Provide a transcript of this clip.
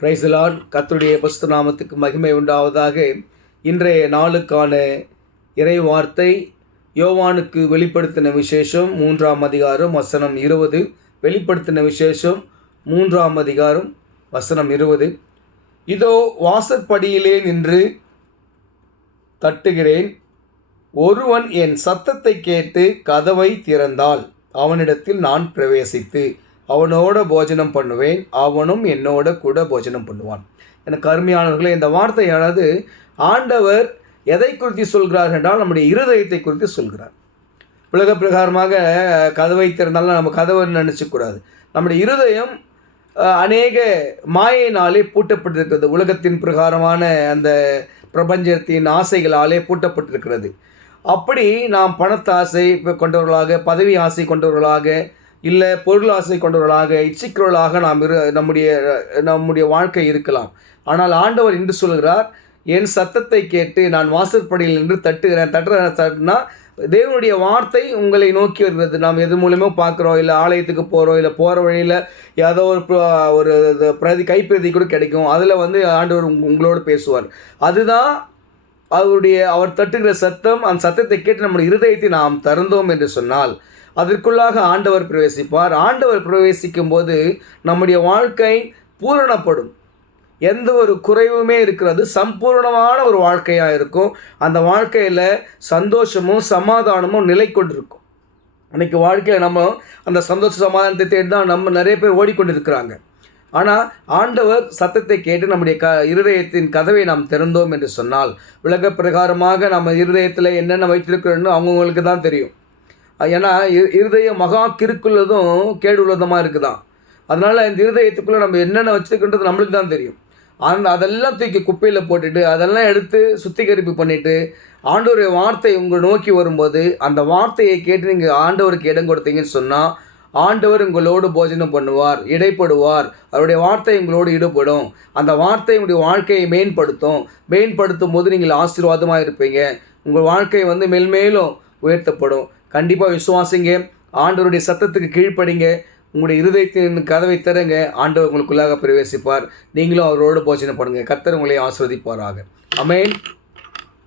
Praise the Lord. கர்த்தருடைய பரிசுத்த நாமத்துக்கு மகிமை உண்டாவதாக. இன்றைய நாளுக்கான இறை வார்த்தை யோவானுக்கு வெளிப்படுத்தின விசேஷம் 3ஆம் அதிகாரம் வசனம் 20. வெளிப்படுத்தின விசேஷம் 3ஆம் அதிகாரம் வசனம் 20. இதோ வாசற்படியிலே நின்று தட்டுகிறேன். ஒருவன் என் சத்தத்தை கேட்டு கதவை திறந்தால் அவனிடத்தில் நான் பிரவேசித்து அவனோட போஜனம் பண்ணுவேன், அவனும் என்னோட கூட போஜனம் பண்ணுவான். எனக்கு அருமையானவர்களே, இந்த வார்த்தையானது ஆண்டவர் எதை குறித்து சொல்கிறார் என்றால் நம்முடைய இருதயத்தை குறித்து சொல்கிறார். உலக பிரகாரமாக கதவை திறந்தாலும் நம்ம கதவை நினச்சிக்கூடாது. நம்முடைய இருதயம் அநேக மாயினாலே பூட்டப்பட்டிருக்கிறது. உலகத்தின் பிரகாரமான அந்த பிரபஞ்சத்தின் ஆசைகளாலே பூட்டப்பட்டிருக்கிறது. அப்படி நாம் பணத்தாசை கொண்டவர்களாக, பதவி ஆசை கொண்டவர்களாக, இல்லை பொருள் ஆசை கொண்டவர்களாக, இச்சிக்கிறவர்களாக நம்முடைய வாழ்க்கை இருக்கலாம். ஆனால் ஆண்டவர் இன்று சொல்கிறார், என் சத்தத்தை கேட்டு நான் வாசற்படியில் நின்று தட்டுனா தேவனுடைய வார்த்தை உங்களை நோக்கி வருகிறது. நாம் எது மூலமோ பார்க்குறோம், இல்லை ஆலயத்துக்கு போகிறோம், இல்லை போகிற வழியில் ஏதோ ஒரு கைப்பிரதி கூட கிடைக்கும். அதில் ஆண்டவர் உங்களோடு பேசுவார். அதுதான் அவர் தட்டுகிற சத்தம். அந்த சத்தத்தை கேட்டு நம்முடைய இருதயத்தை நாம் திறந்தோம் என்று சொன்னால் அதற்குள்ளாக ஆண்டவர் பிரவேசிப்பார். ஆண்டவர் பிரவேசிக்கும் போது நம்முடைய வாழ்க்கை பூரணப்படும். எந்த ஒரு குறைவுமே இருக்கிறது, சம்பூர்ணமான ஒரு வாழ்க்கையாக இருக்கும். அந்த வாழ்க்கையில் சந்தோஷமும் சமாதானமும் நிலை கொண்டிருக்கும். அன்றைக்கி வாழ்க்கையில் நம்ம அந்த சந்தோஷ சமாதானத்தை தேடி தான் நம்ம நிறைய பேர் ஓடிக்கொண்டிருக்கிறாங்க. ஆனால் ஆண்டவர் சத்தத்தை கேட்டு நம்முடைய இருதயத்தின் கதவை நாம் திறந்தோம் என்று சொன்னால், உலக பிரகாரமாக நம்ம இருதயத்தில் என்னென்ன வைத்திருக்கிறோன்னு அவங்கவுங்களுக்கு தான் தெரியும். ஏன்னா இருதயம் மகா கிறுக்குள்ளதும் கேடு உள்ளதமாக இருக்குதான். அதனால் இந்த இருதயத்துக்குள்ளே நம்ம என்னென்ன வச்சுருக்கின்றது நம்மளுக்கு தான் தெரியும். அதெல்லாம் தூக்கி குப்பையில் போட்டுட்டு அதெல்லாம் எடுத்து சுத்திகரிப்பு பண்ணிவிட்டு ஆண்டவருடைய வார்த்தை உங்களை நோக்கி வரும்போது அந்த வார்த்தையை கேட்டு நீங்கள் ஆண்டவருக்கு இடம் கொடுத்தீங்கன்னு சொன்னால் ஆண்டவர் உங்களோடு போஜனம் பண்ணுவார், இடைப்படுவார். அவருடைய வார்த்தை உங்களோடு ஈடுபடும். அந்த வார்த்தை உங்களுடைய வாழ்க்கையை மேம்படுத்தும் போது நீங்கள் ஆசீர்வாதமாக இருப்பீங்க. உங்கள் வாழ்க்கை மேல்மேலும் உயர்த்தப்படும். கண்டிப்பாக விசுவாசிங்க, ஆண்டவருடைய சத்தத்துக்கு கீழ்ப்படிங்க, உங்களுடைய இருதயத்தின் கதவை திறங்க, ஆண்டவர் உங்களுக்குள்ளாக பிரவேசிப்பார். நீங்களும் அவரோடு போஜனம் பண்ணுங்கள். கர்த்தர் உங்களை ஆசீர்வதிப்பாராக. ஆமென்.